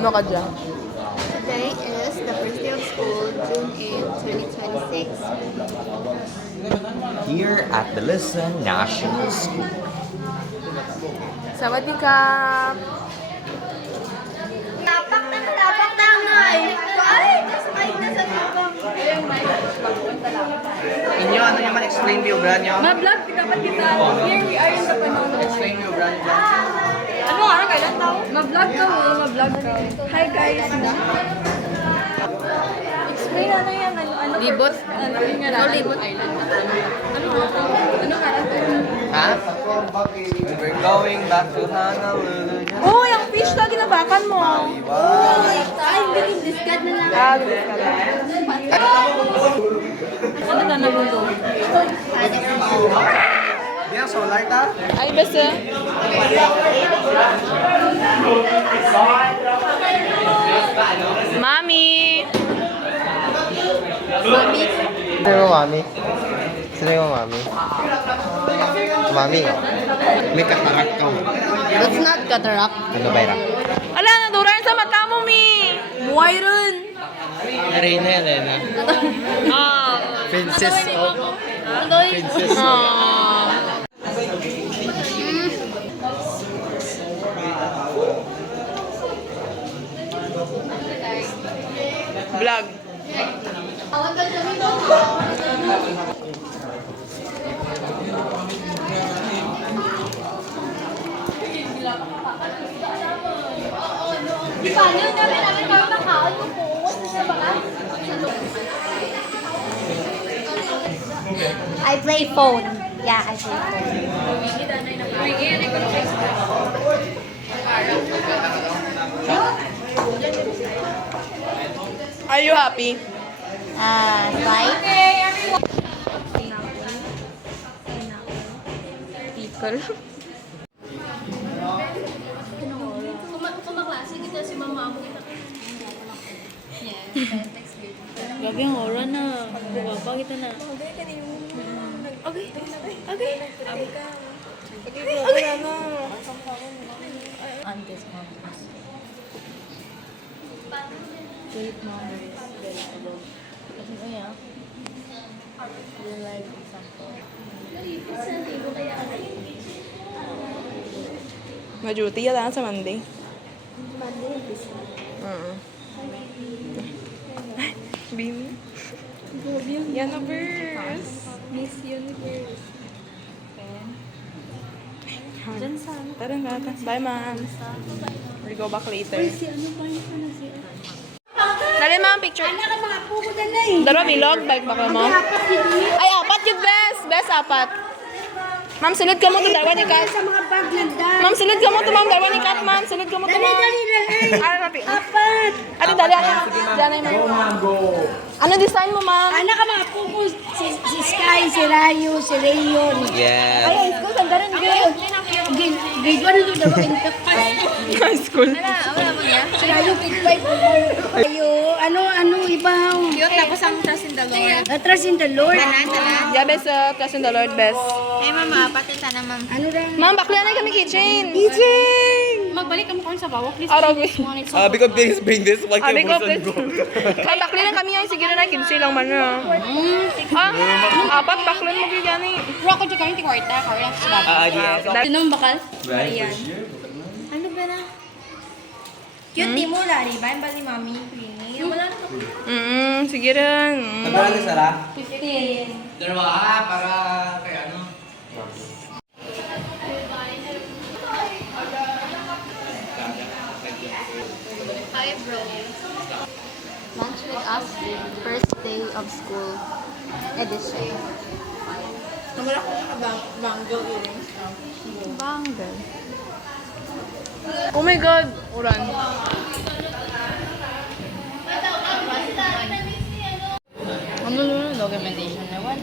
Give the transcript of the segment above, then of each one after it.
Ano ka dyan? Today is the first day of school, June 8, 2026. Here at the Listen National School. Sawadika! Tapak na ngay! Ay, ay, nasa tukang. Inyo, ano naman, explain mo yung brand nyo? Ma-vlog, dapat kita. Here we are in the Panono. Explain mo yung brand nyo. Ano nga, kailan tao? Ma-vlog ka mo, ma-vlog ka. Hi guys! Explain ano yan, ano? Libot? Ano yung nga Libot Island. Ano nga Ha? We're going back to Honolulu. Oh, yung fish lagi na bakan mo. Ay, hindi discard na lang. Ah, bilis ka lang. Ano ka nabundong? Di ang solar ta? Ay, basta. Mami! Mami. Sino mo, mami? Sino mo, mami? Mami, oh. May katarak ka. That's not cataract. Ano ba yun? Ala, naduran sa mata mo, Mi! Buhay rin! Reyna, Elena. Ah. Princess of... Princess of... Ah. Vlog. Di ba, yun namin kayo nakaon mo po. Sa baka? I play phone. Yeah, I play phone. Are you happy? Slide. Pickle. Kumaklase kita si mama mo. Lagi ang ora na. Bumaba kita na. Okay. Okay. Okay. Antes mo. Wait, mom. Kasi kaya, real life example. Ma-duty yata sa Monday. Beam. Universe. Miss Universe. Tara na. Bye, ma'am. We'll go back later. Dali, ma'am, picture. Anak ka mga puko na eh. Dalawa, vlog. Bike ba ka mo? Ay, apat yung best. Best, apat. Ma'am, sunod ka mo ito. Dalawa ni Kat. Sa mga bag na dahil. Ma'am, sunod ka mo ito, ma'am. Dalawa ni Kat, ma'am. Sunod ka mo ito, ma'am. Dali lang eh. Ano, napi? Apat. Ano, dali, ano? Diyan ay, ma'am. Ano design mo, ma'am? Anak ka mga puko. Si Sky, si Rayo, si Rayon. Yes. Ay, school, ganda rin, girl. Grade 1 nito daw in High school. Si Rayo, grade 5. Rayo, ano iba? Cute, tapos ang trust in the Lord. Trust in the Lord. Yeah, best, bless in the Lord, best. Ay, mama, pati sana, ma'am. Ano lang? Ma'am, bakla na kami kitchen. Kitchen! Magbalik ka mo kung sa bawah, please. Araw, wait. Because please bring this one. Abi ko, please. Ma'am, bakla na kami ay sige na 15 lang man na. Apat, bakla mo bigyan eh. Bro, ako dyan kami kwarta, kawin lang sa baba. Yes. Sino ang bakal? Marian. Ano ba na? Cute mo, Lari. Bayan ba ni Mami? Queenie? Wala na ako. Sige rin. Magkano ni Sarah? 15. Dalawa para kay ano? Hi, bro. Lunch with us, first day of school edition. Wala ko na bangle earrings. Bangle. Oh my God, uran. Ano na documentation na one?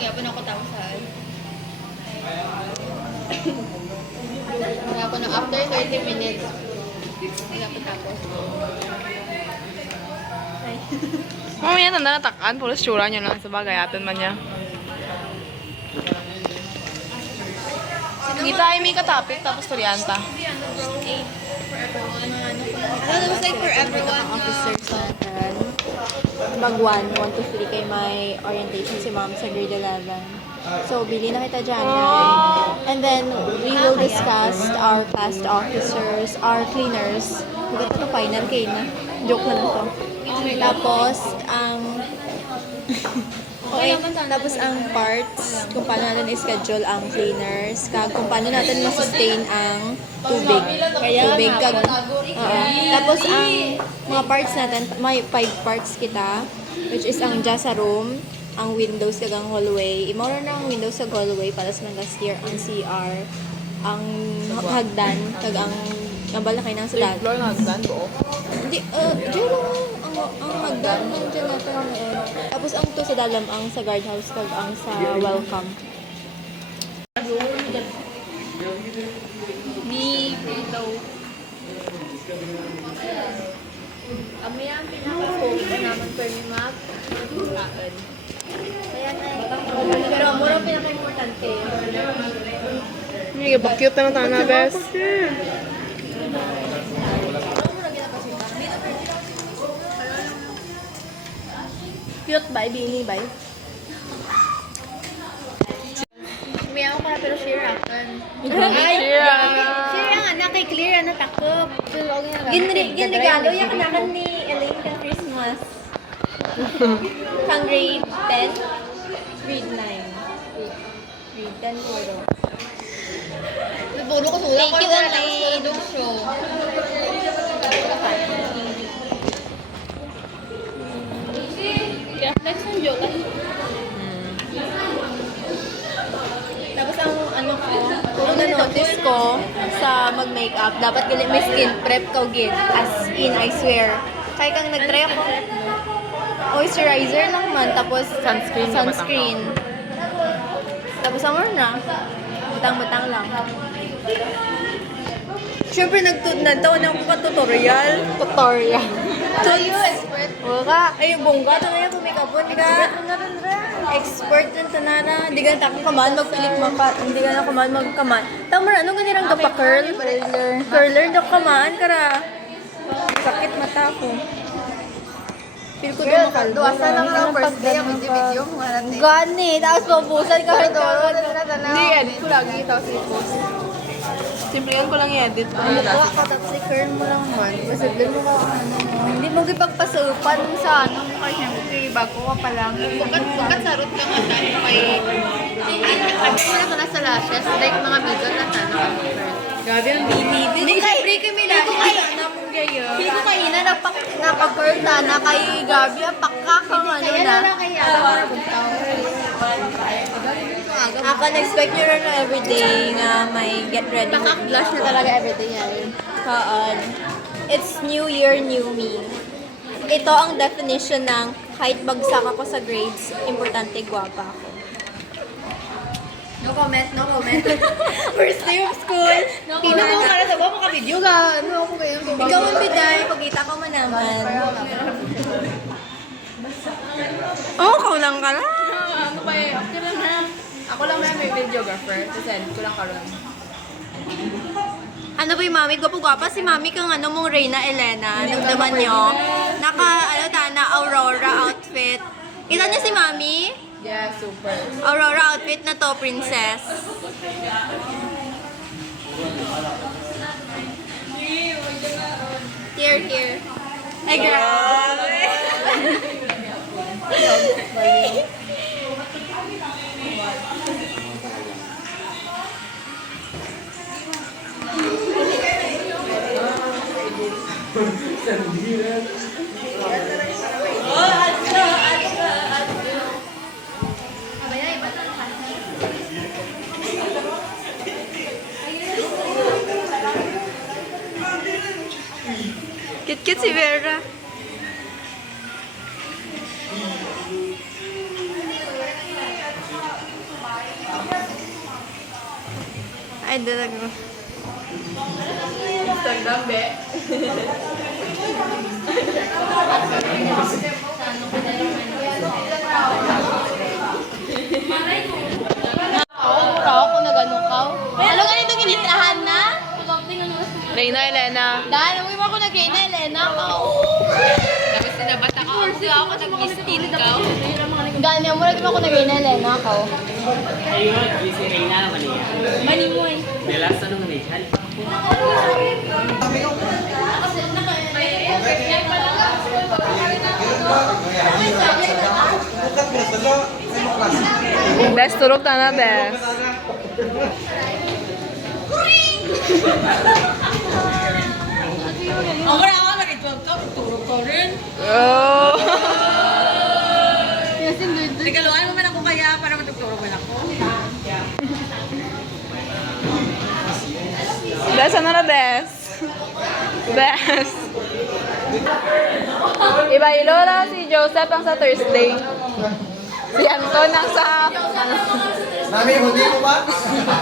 Kaya po na ako tapos sa Kaya po na after 30 minutes, kaya po tapos. Mamaya tanda na takan, puro tsura niya lang sa bagay, atin man niya. Dito ay may katapik, tapos turyanta. Ano looks like for everyone officers natin. Mag 1 to 3 kay may orientation si ma'am sa grade 11. So, bili na kita dyan. And then, we will discuss our past officers, our cleaners. Hindi pa ito final kay na. Joke na lang to. Tapos, okay, tapos ang parts, kung paano natin i-schedule ang cleaners, kung paano natin ma-sustain ang tubig. Tubig, tapos ang mga parts natin, may 5 parts kita, which is ang dyan sa room, ang windows kagang hallway. Imora na ang windows sa hallway para sa mga steer, ang CR, ang hagdan, kag ang bala kayo nang sa dad. Floor na hagdan buo. Hindi, dyan lang ang hagdan, dyan natin noon. Tapos ang to sa dalam, ang sa guardhouse, kag ang sa welcome. Me, Pito. Kami ang pinaka-focus naman for ni Mac. Kain. Pero mura pinaka-importante. Hindi ba cute na tana, bes? Cute ba? Bini ba? Umiyaw ko na pero share akan. Share nga na kay Clear na takop. Ginregalo yung kanakan ni Elaine kang Christmas. Kang grade 10, grade 9. Grade 10 puro. Puro ko sulang Thank you, Elaine. show. Kaya next time joke. Tapos ang ano ko, kung na-notice ko sa mag-makeup, dapat gali may skin prep ka gid. As in, I swear. Kaya kang nag-try ako. Moisturizer lang man, tapos sunscreen. Tapos ang na, butang-butang lang. Siyempre, nagtaon ako pa tutorial. Tayo, expert. Wala. Ay, bongga. Ito na yan, kumikapon ka. Expert na tanana. Hindi ka na takong kaman, mag-click mapa. Hindi ka na kaman, mag-kaman. Tama, ano ganirang gapa-curl? Curler, daw kaman, kara. Sakit mata ko. Feel ko doon makalbo. Duwasa lang ng first day ang video mo. Gani, tapos mabusan ka rin doon. Hindi, edit ko lagi. Tapos i-post. Simplihan ko lang i-edit. Ano ko, tapos i-curl mo lang man. Kasi doon mo ka, hindi mo ipagpasupan sa ano mo kay Siyempre, bago ka pa lang. Bukat sarot ka nga tayo kay... Sabi mo na ka na sa lashes, like mga middle na sana. Grabe ang bini. Hindi, siyempre kami lang. Hindi ko kanina napag-curl na kay Gabi. Ang pakakang ano na. Ako na-expect nyo rin everyday nga may get ready. Pakak-blush na talaga everything yan. It's New Year, New Me. Ito ang definition ng kahit bagsak ako sa grades, importante gwapa ako. No comment, no comment. First day of school. Kino mo para sa ba maka-video ka? Ano ako ngayon? Ikaw ang biday, pagkita ko man naman. Oh, ikaw lang ka na. Ano ba eh? Okay lang na. Ako lang may videographer. Send ko lang karon. Ano ba yung mami? Gwapo-gwapa si mami kang ano mong Reyna Elena. Nagdaman nyo. Na Aurora outfit. Kita niyo si mami? Yeah, super. Aurora outfit na to, princess. Here. Ay, grabe. Kit-kit si Vera. Ay, dalaga. Instagram, be. Ako na ganun ka. Ano nga Lena ka. Tapos sinabata ka. Ako ako nag-mistin ka. Ganyan mo, lagi mo ako nag-ina, Lena ka. Ayun, si Reina naman niya. Mani mo eh. Belas, anong ni? Best turog ta na, best. Oh. Regaluan mo man ako kaya para matuturo mo ako. Best, ano na best? Best. Iba Lola, si Joseph ang sa Thursday. Si Anton ang sa... Mami, huli mo ba?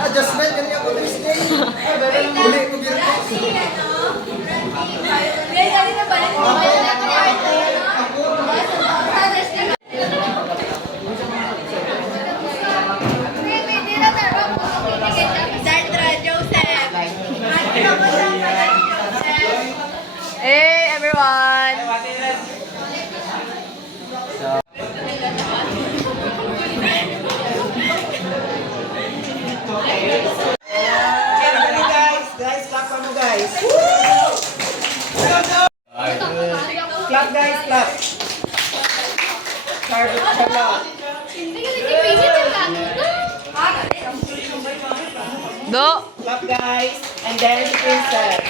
Adjustment, ganyan ako Tuesday. Huli ko birthday. Hey, everyone! Guys, clap pa mo guys. Clap guys, clap. Charlotte. Do! Clap guys. And then si Princess.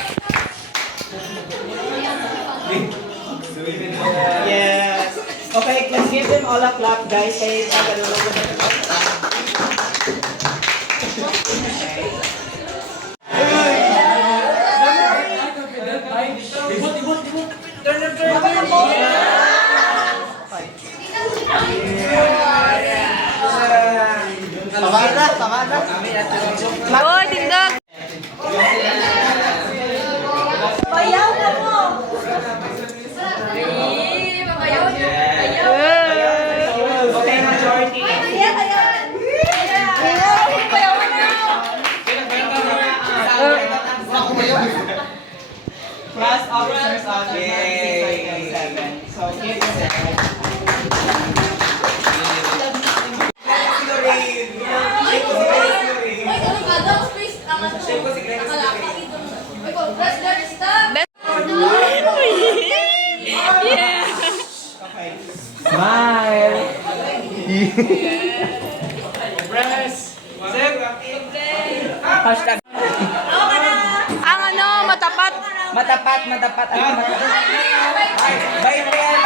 Yes. Okay, let's give them all a clap guys. Kaya Tama na. Oh, tindag! Okay, majority. Class officers on Yay! 7. So, give us 7. Smile! Hashtag Ang ano, matapat. matapat. Ano matapat? Bye, friend.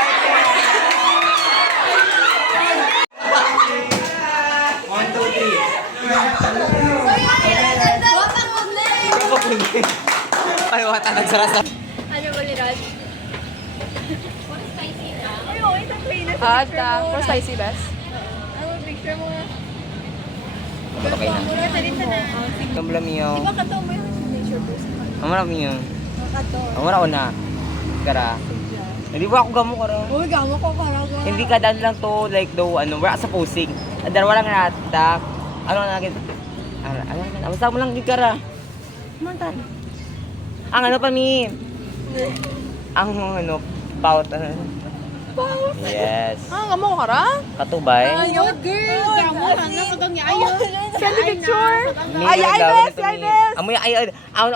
One, two, three. Ay, wata nagsarasa. Ano ba ni Raj? At, for spicy best. Ano, picture mo nga. Okay na. Mura sa rin na. Tumbla miyo. Di ba kato mo yung signature post? Amara miyo. Kato. Amara una. Kara. Hindi ba ako gamo kara? Uy, gamo ko karago. Hindi ka daan lang to like do ano, wala sa posing. Adar wala nga nata. Ano na gid? Ano na? Basta mo lang gid kara. Mantan. Ang ano pa mi? Ang ano, pout ano. Pout? Yes. Ah, gamo ka ra? Katubay. Yo, girl! Gamo, ano ko tong yayo? Send the picture. Mi, Ay, ay, daw, best, ito, ay, mi. best. Amoy ay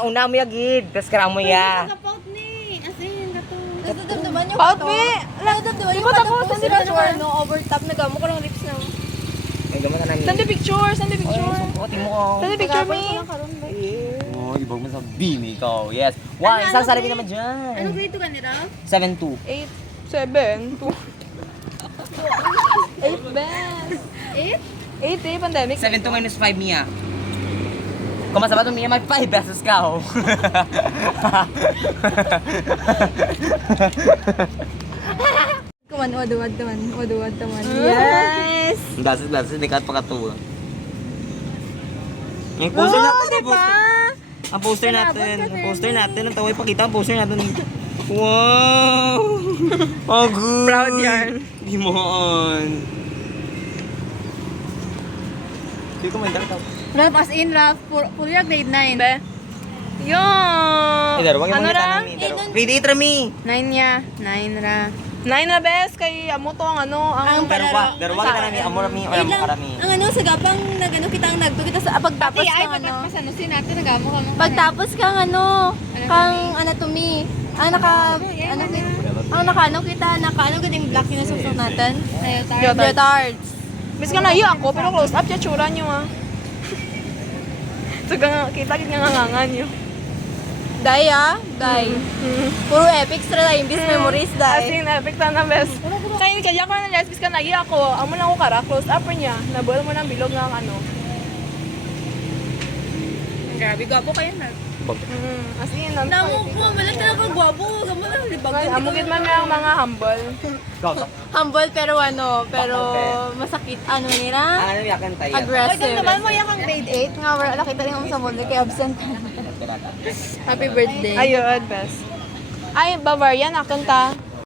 una amoy agid, tas kara amoy ya. Kapaut ni. As in, kato. Nadamdaman yung Pout kato. me. Nadamdaman Di yung ba kato tapos? po Send the sila picture. no, over top na gamo ko ng lips na. Ay gamon na Send the picture, send the Ay, picture. subukatin mo ko. Send the picture me. Oh, ibang mo sa bini ko. Yes. Wow, isang sarili naman dyan. Anong grade to ka ni Ralph? 7-2. 8, 7, 2. 8 best. 8 eh, pandemic. 7-2 minus 5 Mia. Kung masama ito Mia, may 5 pesos ka oh. Kuman, waduwad taman. Yes! Dasit, hindi ka pakatuwa. Yung poster natin, yung poster. Ang poster natin, ang taway pakita ang poster natin. Wow! Oh, good! Proud yan. Di mo on. Hindi ko may dagdag. Ralph, as in, Ralph, full year grade 9. Be. Yung... Daro, wag Ano mo ra? nami. Grade 8 rami. 9 niya. 9 ra. 9 na bes, kay amo to ang ano, ang... Daro, wag na nami. Amo rami, Wait amo lang. karami. Ang ano, sa gapang nagano kitang nagto kita sa pagtapos kang ano. Pasanusin natin, nagamo ka mo. Pagtapos kang ano, kang anatomy. Ang naka ano ang nakaano kita, nakaano gading black yung susok natin. Leotards. Bis ka nahiya ako, pero close up siya tsura nyo ah. So, kita kita nga ngangan nyo. Dai dai. Puro epics ra imbis memories As dai. in, epic na bes. Kaya ko na lesbis ka nahiya ako. Amo lang ako kara, close up niya. Nabuel mo ng bilog ng ano. Grabe gwapo kayo na. As in, Namo po, wala talaga gwapo. Gamo na libag. amo gid man ang mga humble. Humble pero ano, pero masakit ano nila. Ano yakan tayo? Aggressive. mo yung grade 8 nga, wala kita rin mo sa mundo kay absent. Happy birthday. Ayun, bes. Ay, Bavarian, akin ta.